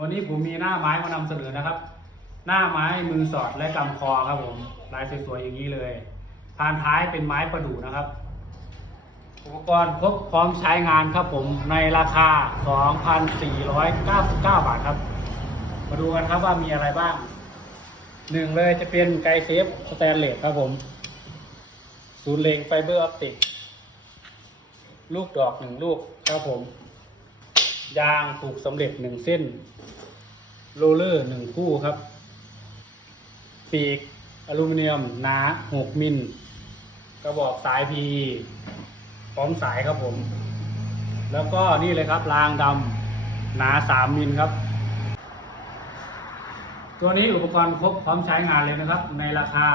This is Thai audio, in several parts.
วันนี้ผมมีหน้าไม้มานำเสนอนะครับ หน้าไม้มือสอดและกำคอครับผม ลายสวยๆอย่างนี้เลยพานท้ายเป็นไม้ประดู่นะครับ อุปกรณ์ครบพร้อมใช้งานครับผมในราคา 2,499 บาทครับ มาดูกันครับว่ามีอะไรบ้างหนึ่งเลยจะเป็นไกเซฟสแตนเลสครับผมศูนย์เลงไฟเบอร์ออปติก ลูกดอกหนึ่งลูกครับผม ยางผูกสำเร็จหนึ่งเส้น โรลเลอร์หนึ่งคู่ครับปีกอลูมิเนียมหนาหกมิลกระบอกสาย PE พร้อมสายครับผม แล้วก็นี่เลยครับรางดำหนาสามมิลครับ ตัวนี้อุปกรณ์ครบพร้อมใช้งานเลยนะครับ ในราคา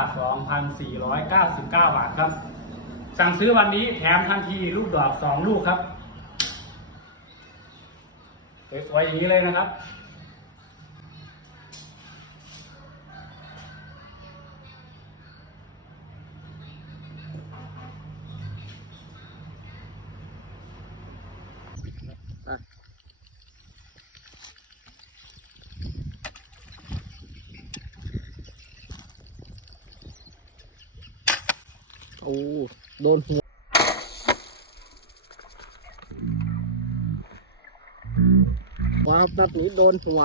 2,499 บาทครับ สั่งซื้อวันนี้แถมทันทีลูกดอก 2 ลูกครับ สวยๆอย่างนี้เลยนะครับ โอ้ โดนหัว ว้าวนัดนี้โดนหัว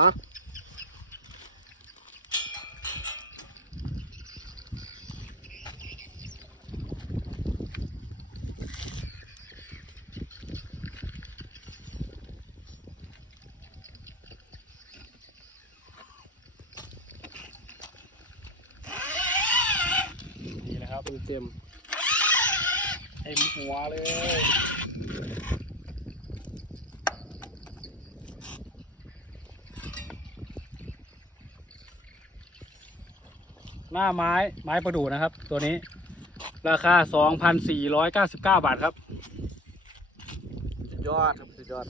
นี่นะครับเต็มเต็มเต็มหัวเลย หน้าไม้ไม้ประดู่นะครับ ตัวนี้ ราคา 2,499 บาทครับ สุดยอดครับสุดยอด